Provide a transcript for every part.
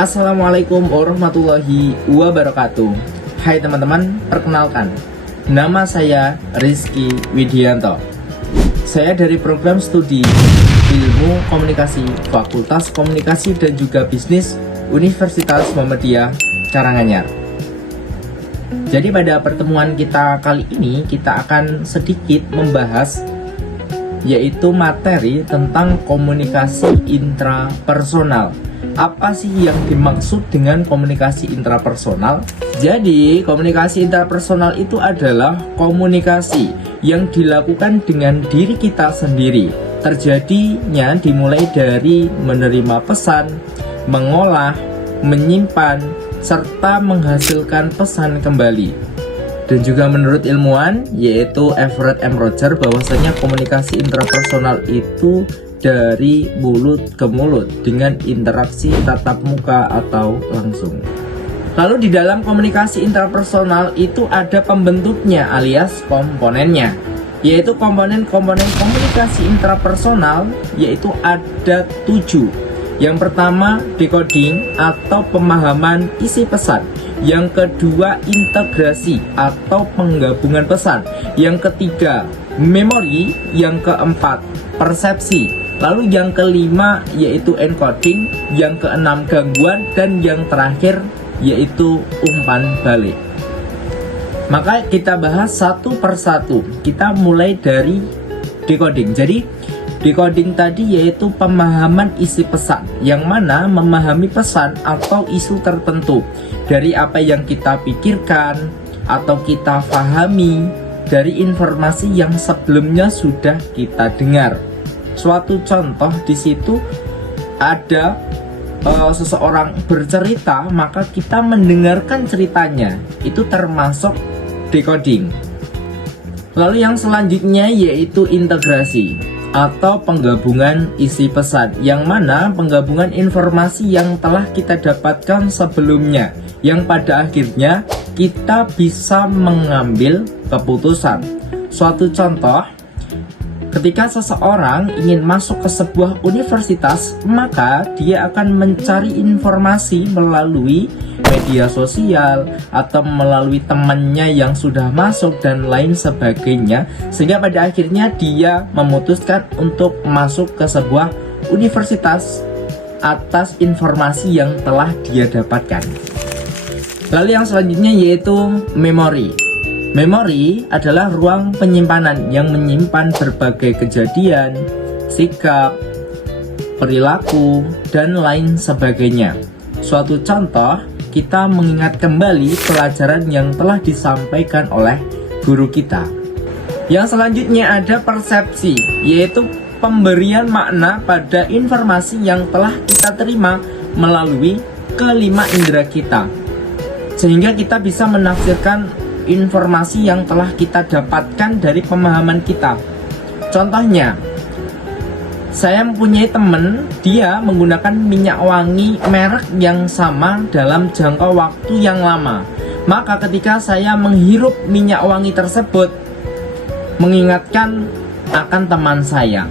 Assalamualaikum warahmatullahi wabarakatuh. Hai teman-teman, perkenalkan, nama saya Rizky Widianto. Saya dari program studi Ilmu Komunikasi Fakultas Komunikasi dan juga Bisnis Universitas Muhammadiyah Karanganyar. Jadi pada pertemuan kita kali ini kita akan sedikit membahas yaitu materi tentang komunikasi intrapersonal. Apa sih yang dimaksud dengan komunikasi intrapersonal? Jadi, komunikasi intrapersonal itu adalah komunikasi yang dilakukan dengan diri kita sendiri. Terjadinya dimulai dari menerima pesan, mengolah, menyimpan, serta menghasilkan pesan kembali. Dan juga menurut ilmuwan yaitu Everett M. Roger bahwasanya komunikasi intrapersonal itu dari mulut ke mulut dengan interaksi tatap muka atau langsung. Lalu di dalam komunikasi intrapersonal itu ada pembentuknya alias komponennya, yaitu komponen-komponen komunikasi intrapersonal yaitu ada 7. Yang pertama decoding atau pemahaman isi pesan. Yang kedua integrasi atau penggabungan pesan. Yang ketiga memori. Yang keempat persepsi. Lalu yang kelima yaitu encoding. Yang keenam gangguan. Dan yang terakhir yaitu umpan balik. Maka kita bahas satu persatu. Kita mulai dari decoding. Jadi decoding tadi yaitu pemahaman isi pesan, yang mana memahami pesan atau isu tertentu dari apa yang kita pikirkan atau kita pahami dari informasi yang sebelumnya sudah kita dengar. Suatu contoh di situ ada seseorang bercerita, maka kita mendengarkan ceritanya, itu termasuk decoding. Lalu yang selanjutnya yaitu integrasi atau penggabungan isi pesan, yang mana penggabungan informasi yang telah kita dapatkan sebelumnya, yang pada akhirnya kita bisa mengambil keputusan. Suatu contoh, ketika seseorang ingin masuk ke sebuah universitas, maka dia akan mencari informasi melalui media sosial atau melalui temannya yang sudah masuk dan lain sebagainya, sehingga pada akhirnya dia memutuskan untuk masuk ke sebuah universitas atas informasi yang telah dia dapatkan. Lalu yang selanjutnya yaitu memori. Memori adalah ruang penyimpanan yang menyimpan berbagai kejadian, sikap, perilaku, dan lain sebagainya. Suatu contoh, kita mengingat kembali pelajaran yang telah disampaikan oleh guru kita. Yang selanjutnya ada persepsi, yaitu pemberian makna pada informasi yang telah kita terima melalui kelima indera kita, sehingga kita bisa menafsirkan informasi yang telah kita dapatkan dari pemahaman kita. Contohnya, saya mempunyai teman, dia menggunakan minyak wangi merek yang sama dalam jangka waktu yang lama. Maka ketika saya menghirup minyak wangi tersebut, mengingatkan akan teman saya.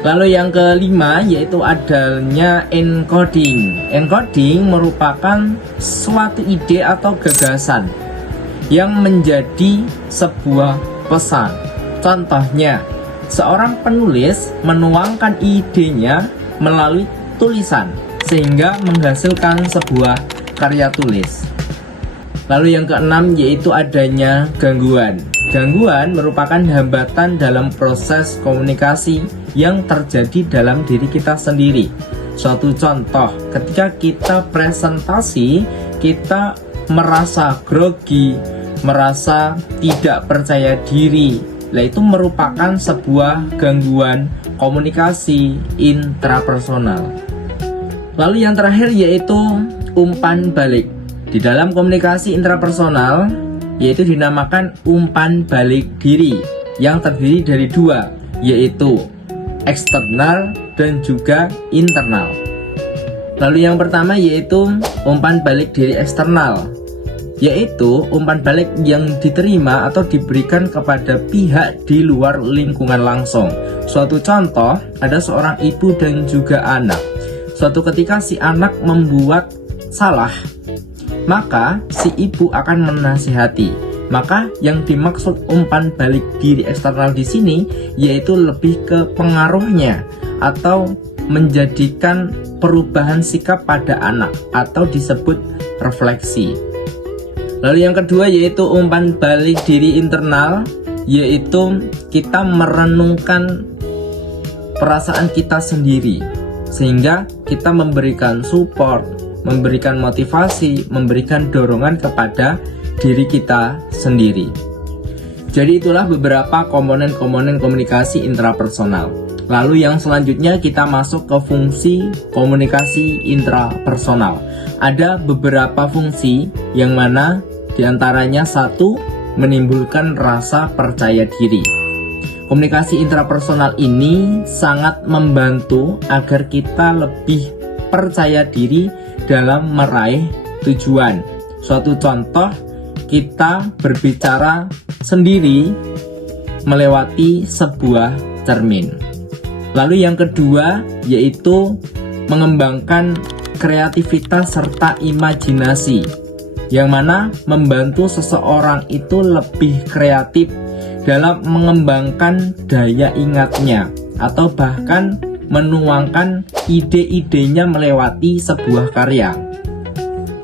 Lalu yang kelima yaitu adanya encoding. Encoding merupakan suatu ide atau gagasan yang menjadi sebuah pesan. Contohnya, seorang penulis menuangkan idenya melalui tulisan sehingga menghasilkan sebuah karya tulis. Lalu yang keenam yaitu adanya gangguan. Gangguan merupakan hambatan dalam proses komunikasi yang terjadi dalam diri kita sendiri. Suatu contoh, ketika kita presentasi, kita merasa grogi, merasa tidak percaya diri. Nah, itu merupakan sebuah gangguan komunikasi intrapersonal. Lalu yang terakhir yaitu umpan balik. Di dalam komunikasi intrapersonal yaitu dinamakan umpan balik diri yang terdiri dari dua, yaitu eksternal dan juga internal. Lalu yang pertama yaitu umpan balik diri eksternal, yaitu umpan balik yang diterima atau diberikan kepada pihak di luar lingkungan langsung. Suatu contoh, ada seorang ibu dan juga anak. suatu ketika si anak membuat salah, maka si ibu akan menasihati. Maka yang dimaksud umpan balik diri eksternal di sini yaitu lebih ke pengaruhnya atau menjadikan perubahan sikap pada anak atau disebut refleksi. Lalu yang kedua yaitu umpan balik diri internal, yaitu kita merenungkan perasaan kita sendiri sehingga kita memberikan support, memberikan motivasi, memberikan dorongan kepada diri kita sendiri. Jadi itulah beberapa komponen-komponen komunikasi intrapersonal. Lalu yang selanjutnya kita masuk ke fungsi komunikasi intrapersonal. Ada beberapa fungsi yang mana diantaranya satu, menimbulkan rasa percaya diri. Komunikasi intrapersonal ini sangat membantu agar kita lebih percaya diri dalam meraih tujuan. Suatu contoh, kita berbicara sendiri melewati sebuah cermin. Lalu yang kedua yaitu mengembangkan kreativitas serta imajinasi, yang mana membantu seseorang itu lebih kreatif dalam mengembangkan daya ingatnya atau bahkan menuangkan ide-idenya melewati sebuah karya.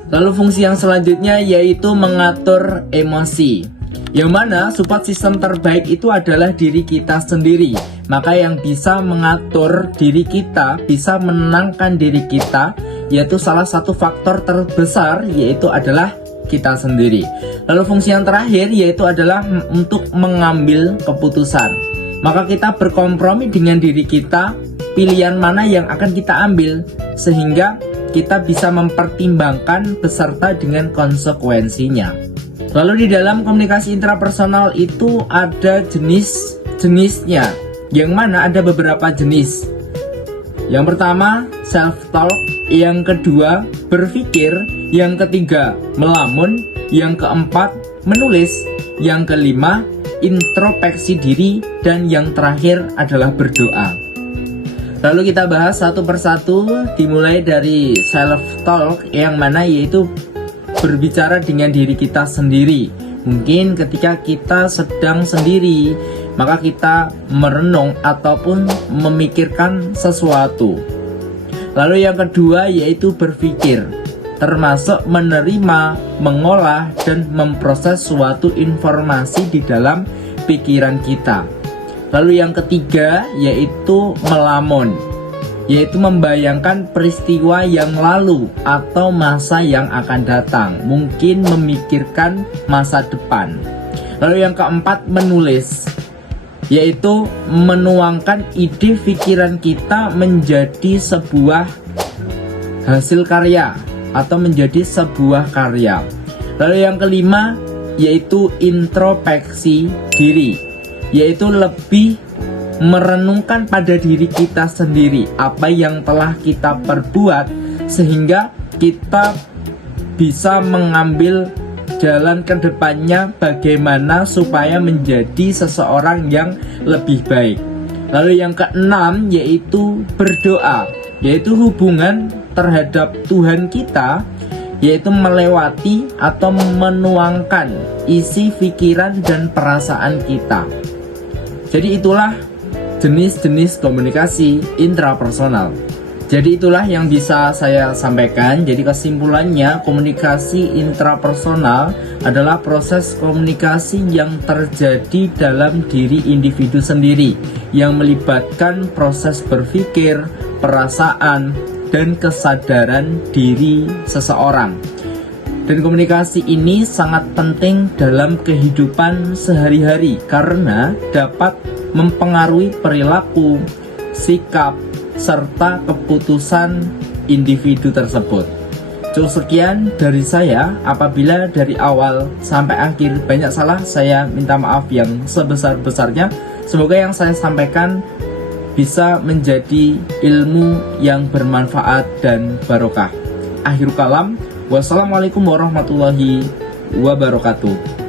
Lalu fungsi yang selanjutnya yaitu mengatur emosi, yang mana support system terbaik itu adalah diri kita sendiri. Maka yang bisa mengatur diri kita, bisa menenangkan diri kita, yaitu salah satu faktor terbesar yaitu adalah kita sendiri. Lalu fungsi yang terakhir yaitu adalah untuk mengambil keputusan. Maka kita berkompromi dengan diri kita, pilihan mana yang akan kita ambil, sehingga kita bisa mempertimbangkan beserta dengan konsekuensinya. Lalu di dalam komunikasi intrapersonal itu ada jenis-jenisnya, yang mana ada beberapa jenis. Yang pertama self-talk, yang kedua berpikir, yang ketiga melamun, yang keempat menulis, yang kelima introspeksi diri, dan yang terakhir adalah berdoa. Lalu kita bahas satu persatu, dimulai dari self-talk, yang mana yaitu berbicara dengan diri kita sendiri. Mungkin ketika kita sedang sendiri, maka kita merenung ataupun memikirkan sesuatu. Lalu yang kedua yaitu berpikir, termasuk menerima, mengolah, dan memproses suatu informasi di dalam pikiran kita. Lalu yang ketiga yaitu melamun, yaitu membayangkan peristiwa yang lalu atau masa yang akan datang, mungkin memikirkan masa depan. Lalu yang keempat menulis, yaitu menuangkan ide pikiran kita menjadi sebuah hasil karya atau menjadi sebuah karya. Lalu yang kelima yaitu introspeksi diri, yaitu lebih merenungkan pada diri kita sendiri, apa yang telah kita perbuat, sehingga kita bisa mengambil jalan ke depannya bagaimana supaya menjadi seseorang yang lebih baik. Lalu yang keenam yaitu berdoa, yaitu hubungan terhadap Tuhan kita, yaitu melewati atau menuangkan isi pikiran dan perasaan kita. Jadi itulah jenis-jenis komunikasi intrapersonal. Jadi itulah yang bisa saya sampaikan. Jadi kesimpulannya, komunikasi intrapersonal adalah proses komunikasi yang terjadi dalam diri individu sendiri, yang melibatkan proses berpikir, perasaan, dan kesadaran diri seseorang. Dan komunikasi ini sangat penting dalam kehidupan sehari-hari karena dapat mempengaruhi perilaku, sikap, serta keputusan individu tersebut. Cukup sekian dari saya. Apabila dari awal sampai akhir banyak salah, saya minta maaf yang sebesar-besarnya. Semoga yang saya sampaikan bisa menjadi ilmu yang bermanfaat dan barokah. Akhirul kalam, wassalamualaikum warahmatullahi wabarakatuh.